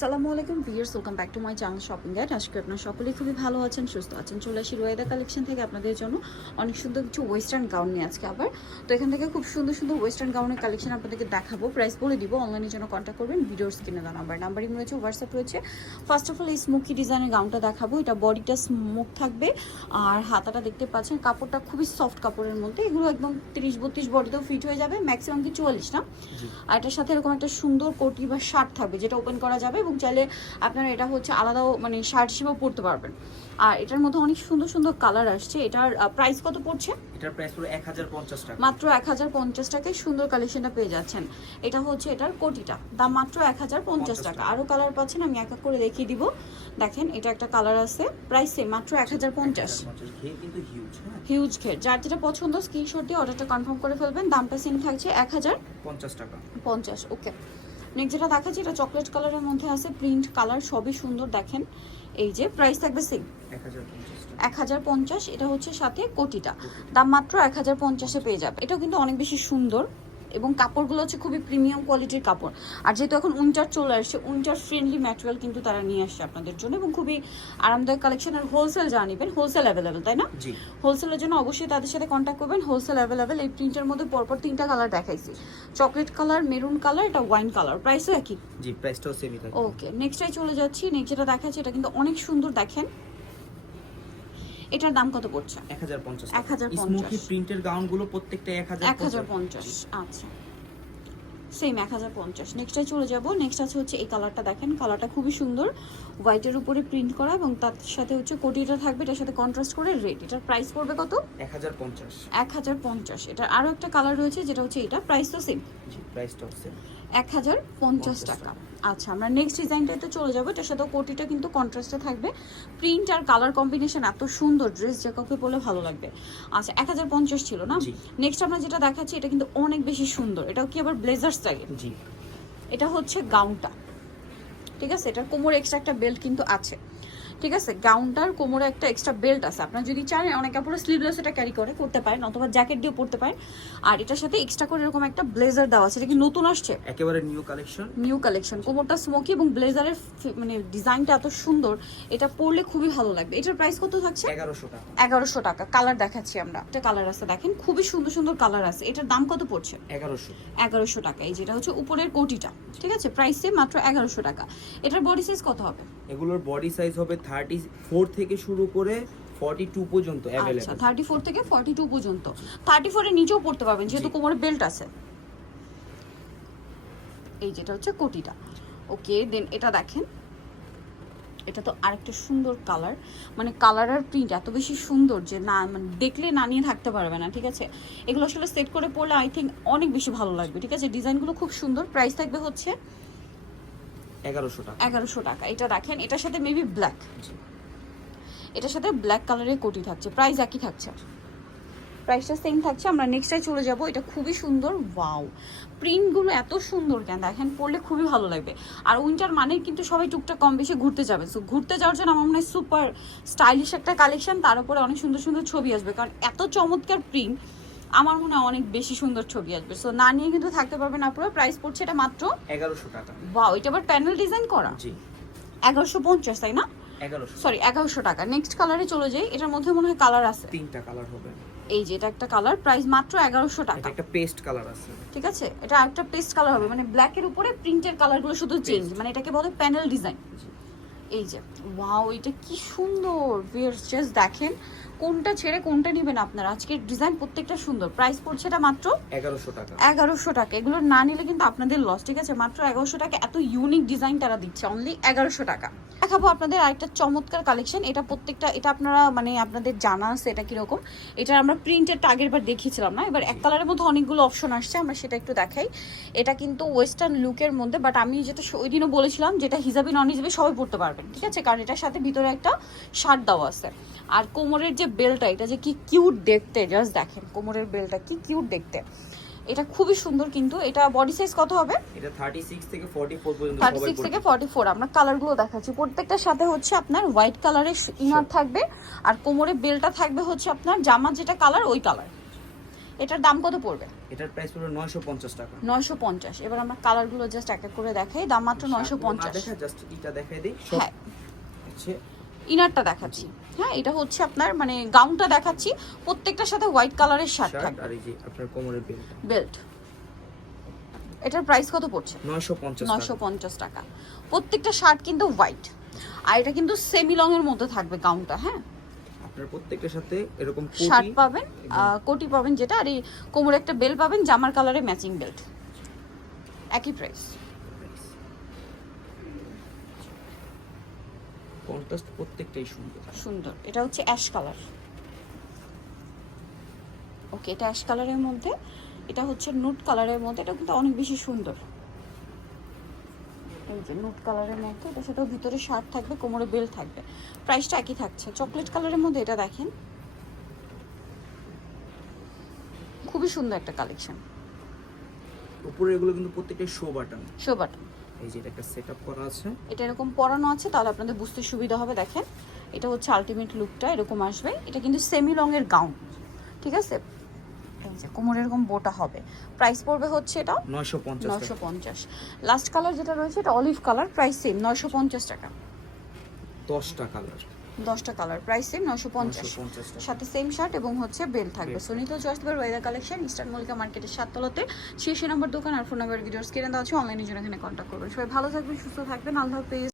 সালামু আলাইকুম viewers welcome back to my channel shopping guide আজকে আপনারা সকলেই খুবই ভালো আছেন সুস্থ আছেন। চলে আসি রোয়েদা কালেকশন থেকে আপনাদের জন্য। অনেক সুন্দর কিছু ওয়েস্টার্ন গাউন নিয়ে আজকে আবার। তো এখান থেকে খুব সুন্দর সুন্দর ওয়েস্টার্ন গাউনের কালেকশন আপনাদেরকে দেখাবো। প্রাইস বলে দিব অনলাইনের জন্য কন্ট্যাক্ট করবেন ভিডিওর স্ক্রিনে দেওয়া নাম্বার নাম্বারিং রয়েছে হোয়াটসঅ্যাপ রয়েছে। ফার্স্ট অফ অল এই স্মোকি ডিজাইনের গাউনটা দেখাবো। এটা বডিটা স্মোক থাকবে। আর হাতাটা দেখতে পাচ্ছেন কাপড়টা খুবই সফট কাপড়ের মধ্যে। এগুলো একদম তিরিশ বত্রিশ বডিতেও ফিট হয়ে যাবে। ম্যাক্সিমাম কি চুয়াল্লিশ না? আর এটার সাথে এরকম একটা সুন্দর কোটি বা শার্ট থাকবে যেটা ওপেন করা যাবে এবং চাইলে আপনারা এটা হচ্ছে আলাদাও মানে শার্ট হিসেবেও পরতে পারবেন। আর এটার মধ্যে অনেক সুন্দর সুন্দর কালার আসছে। এটার প্রাইস কত পড়ছে? এটার প্রাইস পুরো এক হাজার পঞ্চাশ টাকা। মাত্র এক হাজার পঞ্চাশ টাকায় সুন্দর কালেকশনটা পেয়ে যাচ্ছেন। এটা হচ্ছে এটার কোটিটা। দাম মাত্র এক হাজার পঞ্চাশ টাকা। আরও কালার পাচ্ছেন আমি এক এক করে দেখিয়ে দিব। দেখেন এটা একটা কালার আছে। প্রাইস সেম মাত্র এক হাজার পঞ্চাশ। হিউজ হ্যাঁ। হিউজ ঘের। যার যেটা পছন্দ স্ক্রিনশট দিয়ে অর্ডারটা কনফার্ম করে ফেলবেন। দামটা সেম থাকছে এক হাজার পঞ্চাশ টাকা। পঞ্চাশ ওকে নেক্সট যেটা দেখাচ্ছি এটা চকলেট কালারের মধ্যে আছে প্রিন্ট কালার সবই সুন্দর দেখেন। এই যে প্রাইস থাকবে সেম এক হাজার পঞ্চাশ। টাকা এক হাজার পঞ্চাশ এটা হচ্ছে সাথে কোটিটা। দাম মাত্র এক হাজার পঞ্চাশে পেয়ে যাবে। এটাও কিন্তু অনেক বেশি সুন্দর। এবং কাপড়গুলো হচ্ছে খুবই প্রিমিয়াম কোয়ালিটির কাপড়। আর যেহেতু এখন উইন্টার চলে আসছে উইন্টার ফ্রেন্ডলি ম্যাটেরিয়াল কিন্তু তারা নিয়ে আসছে আপনাদের জন্য এবং খুবই আরামদায়ক কালেকশন আর হোলসেল যা নেবেন হোলসেল অ্যাভেলেবেল তাই না? হোলসেলের জন্য অবশ্যই তাদের সাথে কন্ট্যাক্ট করবেন হোলসেল অ্যাভেলেবেল এই প্রিন্টের মধ্যে পরপর তিনটা কালার দেখাইছি। চকলেট কালার মেরুন কালার এটা ওয়াইন কালার প্রাইসও একই? জি প্রাইসটাও সেমই থাকে ওকে নেক্সটটাই চলে যাচ্ছি নেক্সট যেটা দেখাচ্ছি এটা কিন্তু অনেক সুন্দর দেখেন। এটার দাম কত পড়ছে? এক হাজার পঞ্চাশ 1050 স্মোকি প্রিন্টের গাউনগুলো প্রত্যেকটা এক হাজার এক হাজার পঞ্চাশ আচ্ছা। সেম এক হাজার পঞ্চাশ। নেক্সটটাই চলে যাব। নেক্সট আছে হচ্ছে এই কালারটা দেখেন। কালারটা খুবই সুন্দর। হোয়াইটের উপরে প্রিন্ট করা এবং তার সাথে হচ্ছে কোটিটা থাকবে এটার সাথে কন্ট্রাস্ট করে রেড এটার প্রাইস পড়বে কত? এক হাজার পঞ্চাশ। এক হাজার পঞ্চাশ। এটার আরও একটা কালার রয়েছে যেটা হচ্ছে এটা। প্রাইস তো সেম জি প্রাইসটাও সেম এক হাজার পঞ্চাশ টাকা। আচ্ছা আমরা নেক্সট ডিজাইনটাতে চলে যাব। এটার সাথে কোটিটা কিন্তু কন্ট্রাস্টে থাকবে। প্রিন্ট আর কালার কম্বিনেশন এত সুন্দর ড্রেস যে কাউকে বলে ভালো লাগবে। আচ্ছা এক হাজার পঞ্চাশ ছিল না? নেক্সট আমরা যেটা দেখাচ্ছি এটা কিন্তু অনেক বেশি সুন্দর। এটাও কি আবার ব্লেজার স্টাইল এটা হচ্ছে গাউনটা ঠিক আছে এটার কোমর এক্সট্রা একটা বেল্ট কিন্তু আছে। ঠিক আছে? গাউনটার কোমরে একটা এক্সট্রা বেল্ট আছে। আপনার যদি চান অনেক কাপড়ে স্লিভলেস এটা ক্যারি করে করতে পারেন অথবা জ্যাকেট দিয়ে পরতে পারেন। আর এটার সাথে এক্সট্রা করে এরকম একটা ব্লেজার দেওয়া আছে। এটা কি নতুন আসছে? একেবারে নিউ কালেকশন নিউ কালেকশন কোমরটা স্মোকি এবং ব্লেজারের মানে ডিজাইনটা এত সুন্দর এটা পরলে খুবই ভালো লাগবে। এটার প্রাইস কত থাকছে? এগারোশো টাকা। এগারোশো টাকা। কালার দেখাচ্ছি আমরা। একটা কালার আছে দেখেন। খুবই সুন্দর সুন্দর কালার আছে। এটার দাম কত পড়ছে? এগারোশো। এগারোশো টাকা। এই যেটা হচ্ছে উপরের কোটিটা। ঠিক আছে? প্রাইস মাত্র এগারোশো টাকা। এটার বডি সাইজ কত হবে? এগুলোর বডি সাইজ হবে থার্টি ফোর থেকে শুরু করে ফর্টি টু পর্যন্ত আচ্ছা অ্যাভেলেবল থার্টি ফোর থেকে ফর্টি টু পর্যন্ত। থার্টি ফোরের নিচেও পড়তে পারবেন যেহেতু কোমরে বেল্ট আছে। এই যেটা হচ্ছে কোটিটা। ওকে দেন এটা দেখেন। এটা তো আরেকটা সুন্দর কালার মানে কালার আর প্রিন্ট এত বেশি সুন্দর যে না মানে দেখলে না নিয়ে থাকতে পারবে না ঠিক আছে? এগুলো আসলে সেট করে পড়লে আই থিঙ্ক অনেক বেশি ভালো লাগবে ঠিক আছে? ডিজাইনগুলো খুব সুন্দর। প্রাইস থাকবে হচ্ছে এগারোশো টাকা। এগারোশো টাকা, এটা দেখেন এটার সাথে মেবি ব্ল্যাক এটার সাথে ব্ল্যাক কালারের কোটি থাকছে প্রাইস একই থাকছে প্রাইসটা সেম থাকছে, আমরা নেক্সটটাই চলে যাব। এটা খুবই সুন্দর ওয়াও প্রিন্টগুলো এত সুন্দর কেন? দেখেন পরলে খুবই ভালো লাগবে। আর উইন্টার মানে কিন্তু সবাই টুকটাক কম বেশি ঘুরতে যাবে। সো ঘুরতে যাওয়ার জন্য আমার মনে হয় সুপার স্টাইলিশ একটা কালেকশন তার উপরে অনেক সুন্দর সুন্দর ছবি আসবে। কারণ এত চমৎকার প্রিন্ট আমার মনে হয় অনেক বেশি সুন্দর ছবি আসবে। সো না নিয়ে কিন্তু থাকতে পারবে না পুরো প্রাইস পড়ছে এটা মাত্র এগারোশো টাকা। ওয়াও এটা আবার প্যানেল ডিজাইন করা? জি। এগারোশো পঞ্চাশ তাই না? সরি এগারোশো টাকা। নেক্সট কালারে চলে যাই। এটার মধ্যে মনে হয় কালার আছে। তিনটা কালার হবে। এই যে এটা একটা কালার প্রাইস মাত্র এগারোশো টাকা। এটা একটা পেস্ট কালার আছে। ঠিক আছে? এটা একটা পেস্ট কালার হবে। মানে ব্ল্যাকের উপরে প্রিন্টের কালারগুলো শুধু চেঞ্জ মানে এটাকে বলে প্যানেল ডিজাইন জি। এই যে ওয়াও এটা কি সুন্দর। ভিয়ার্স জাস্ট দেখেন। কোনটা ছেড়ে কোনটা নেবেন আপনারা? আজকের ডিজাইন প্রত্যেকটা সুন্দর। প্রাইস পড়ছে এটা মাত্র এগারোশো টাকা। এগারোশো টাকা। এগুলো না নিলে কিন্তু আপনাদের লস ঠিক আছে? মাত্র এগারোশো টাকা। এত ইউনিক ডিজাইন তারা দিচ্ছে অনলি এগারোশো টাকা। দেখাবো আপনাদের আরেকটা চমৎকার কালেকশন এটা প্রত্যেকটা এটা আপনারা মানে আপনাদের জানা আছে এটা কীরকম। এটা আমরা প্রিন্টেডটা আগের বার দেখিয়েছিলাম না? এবার এক কালারের মধ্যে অনেকগুলো অপশন আসছে আমরা সেটা একটু দেখাই। এটা কিন্তু ওয়েস্টার্ন লুকের মধ্যে বাট আমি যেটা ওই দিনও বলেছিলাম যেটা হিজাবি নন হিজাবি সবাই পড়তে পারবেন ঠিক আছে? কারণ এটার সাথে ভিতরে একটা শার্ট দেওয়া আছে। আর কোমরের যে বেলটা এটা যে কি কিউট দেখতে জাস্ট দেখেন কোমরের বেলটা কি কিউট দেখতে। এটা খুবই সুন্দর কিন্তু এটা বডি সাইজ কত হবে? এটা থার্টি সিক্স থেকে ফর্টি ফোর পর্যন্ত থার্টি সবাই সিক্স পড়তে থেকে ফর্টি ফোর আমরা কালারগুলো দেখাচ্ছি। প্রত্যেকটার সাথে হচ্ছে আপনার হোয়াইট কালারের ইনার থাকবে আর কোমরে বেলটা থাকবে হচ্ছে আপনার জামার যেটা কালার ওই কালার এটার দাম কত পড়বে? এটার প্রাইস পড়বে নয়শো পঞ্চাশ টাকা। নয়শো পঞ্চাশ। এবার আমরা কালারগুলো জাস্ট এক এক করে দেখাই দাম মাত্র নয়শো পঞ্চাশ। দেখা জাস্ট এটা দেখাই দিই। হ্যাঁ। ইনারটা দেখাচ্ছি। হ্যাঁ এটা হচ্ছে আপনার মানে গাউনটা দেখাচ্ছি। প্রত্যেকটার সাথে হোয়াইট কালারের শার্ট থাকবে। আর এই যে আপনার কোমরের বেল্ট বেল্ট এটার প্রাইস কত পড়ছে? নয়শো পঞ্চাশ নয়শো পঞ্চাশ টাকা। প্রত্যেকটা শার্ট কিন্তু হোয়াইট আর এটা কিন্তু সেমি লং এর মধ্যে থাকবে গাউনটা হ্যাঁ? আপনার প্রত্যেকটার সাথে এরকম শার্ট পাবেন কোটি পাবেন যেটা আর এই কোমরে একটা বেল্ট পাবেন জামার কালারে ম্যাচিং বেল্ট একই প্রাইস কন্ট্রাস্ট প্রত্যেকটাই সুন্দর। সুন্দর। এটা হচ্ছে অ্যাশ কালার। ওকে এটা অ্যাশ কালারের মধ্যে এটা হচ্ছে নুট কালারের মধ্যে এটা কিন্তু অনেক বেশি সুন্দর। এই যে নুট কালারের মধ্যে এটা সেটাও ভিতরে শার্ট থাকবে কোমরে বেল থাকবে। প্রাইসটা একই থাকছে। চকলেট কালারের মধ্যে এটা দেখেন। খুবই সুন্দর একটা কালেকশন। উপরে এগুলো কিন্তু প্রত্যেকটাই শো বাটন। Show button. এই যে এটা একটা সেটআপ করা আছে। এটা এরকম পরানো আছে তাহলে আপনাদের বুঝতে সুবিধা হবে দেখেন। এটা হচ্ছে আলটিমেট লুকটা এরকম আসবে। এটা কিন্তু সেমি লং এর গাউন ঠিক আছে? কোমরের যে কোমরে এরকম বোটা হবে। প্রাইস পড়বে হচ্ছে এটা নয়শো পঞ্চাশ নয়শো পঞ্চাশ। লাস্ট কালার যেটা রয়েছে এটা অলিভ কালার প্রাইস সেম নয়শো পঞ্চাশ টাকা। দশটা কালার দশটা কালার প্রাইস সেম নশো পঞ্চাশ। সাথে সেম শার্ট এবং হচ্ছে বেল থাকবে। Sonit choice weather collection eastern Mallika মার্কেটের সাততলাতে। ছিয়াশি নম্বর দোকান আর ফোন নাম্বার ভিডিওস কিনে দেওয়া আছে অনলাইনের জন্য এখানে কন্ট্যাক্ট করবেন। সবাই ভালো থাকবেন সুস্থ থাকবেন আল্লাহ হাফেজ।